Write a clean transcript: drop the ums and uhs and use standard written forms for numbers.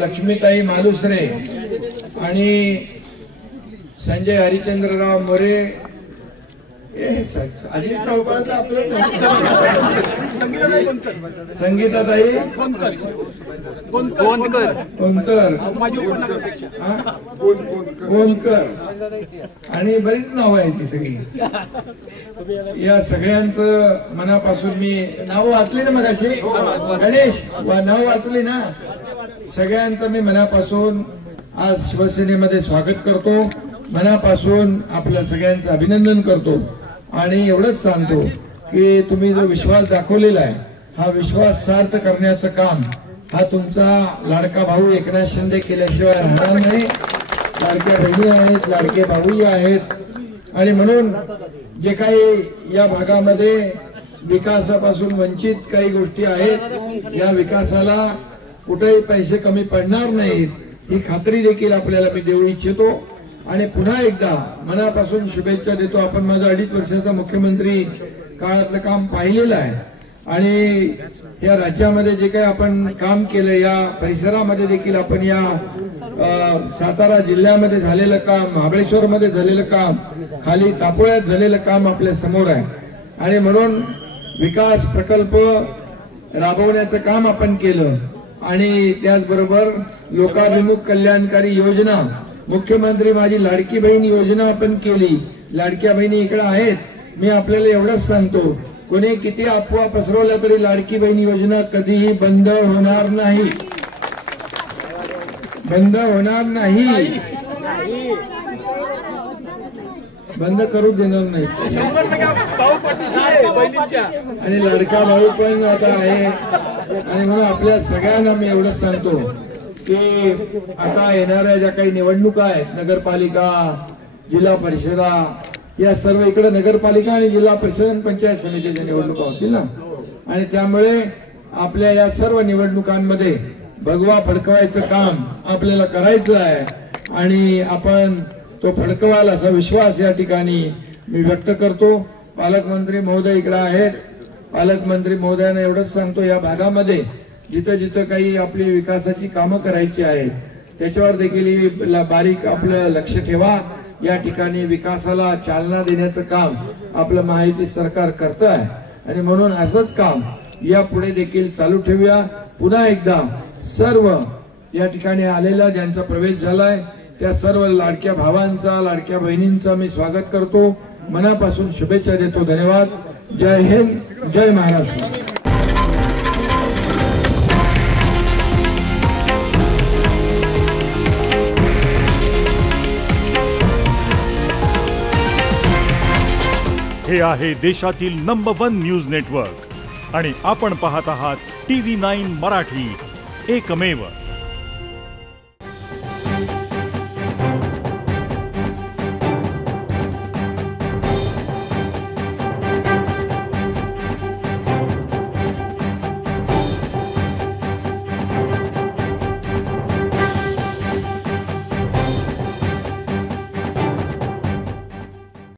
लक्ष्मीताई मालुसरे आणि संजय हरिचंद्रराव मोरे अजित चौकात आपलं संगीताताई कोणकर आणि बरीच नावं आहेत ती सगळी. या सगळ्यांचं मनापासून मी नाव वाचली ना मगाशी गणेश नाव वाचली ना. सगळ्यांचं मी मनापासून आज शिवसेनेमध्ये स्वागत करतो. मनापासून आपल्या सगळ्यांचं अभिनंदन करतो आणि एवढंच सांगतो की तुम्ही जो विश्वास दाखवलेला आहे हा विश्वास सार्थ करण्याचं काम हा तुमचा लाडका भाऊ एकनाथ शिंदे केल्याशिवाय राहणार नाही. लाडक्या बहिणी आहेत, लाडके भाऊही आहेत आणि म्हणून जे काही या भागामध्ये विकासापासून वंचित काही गोष्टी आहेत या विकासाला कुठेही पैसे कमी पडणार नाहीत ही खात्री देखील आपल्याला मी देऊ इच्छितो. आणि पुन्हा एकदा मनापासून शुभेच्छा देतो. आपण माझं 2.5 वर्षाचा मुख्यमंत्री काळातलं काम पाहिलेलं आहे आणि या राज्यामध्ये जे काही आपण काम केलं या परिसरामध्ये देखील आपण या सातारा जिल्ह्यामध्ये झालेलं काम, महाबळेश्वर मध्ये झालेलं काम, खाली तापोळ्यात झालेलं काम आपल्या समोर आहे आणि म्हणून विकास प्रकल्प राबवण्याचं काम आपण केलं आणि त्याचबरोबर लोकाभिमुख कल्याणकारी योजना मुख्यमंत्री माझी लाडकी बहीण योजना आपण केली. लाडक्या बहिणी इकडे आहेत. मी आपल्याला एवढंच सांगतो कोणी किती अफवा पसरवल्या तरी लाडकी बहीण योजना कधीही बंद होणार नाही, बंद होणार नाही, बंद करू देणार नाही. आणि लाडका भाऊ पण आता आहे आणि म्हणून आपल्या सगळ्यांना मी एवढंच सांगतो की आता येणाऱ्या ज्या काही निवडणुका आहेत नगरपालिका, जिल्हा परिषदा या सर्व इकडे नगरपालिका आणि जिल्हा परिषद आणि पंचायत समितीच्या निवडणुका होतील ना आणि त्यामुळे आपल्या या सर्व निवडणुकांमध्ये भगवा फडकवायचं काम आपल्याला करायचं आहे आणि आपण तो फडकवाल असा विश्वास या ठिकाणी मी व्यक्त करतो. पालकमंत्री महोदय इकडे आहेत. पालकमंत्री महोदयांना एवढंच सांगतो या भागामध्ये जिथं जिथं काही आपली विकासाची कामं करायची आहेत त्याच्यावर देखील बारीक आपलं लक्ष ठेवा. या ठिकाणी विकासाला चालना देण्याचं काम आपलं महायुती सरकार करतं आहे आणि म्हणून असंच काम यापुढे देखील चालू ठेवूया. पुन्हा एकदा सर्व या ठिकाणी आलेला ज्यांचा प्रवेश झालाय त्या सर्व लाडक्या भावांचा, लाडक्या बहिणींचा मी स्वागत करतो. मनापासून शुभेच्छा देतो. धन्यवाद. जय हिंद, जय महाराष्ट्र. हे आहे देशातील नंबर 1 न्यूज नेटवर्क आणि आपण पाहत आहात TV9 मराठी, एकमेव.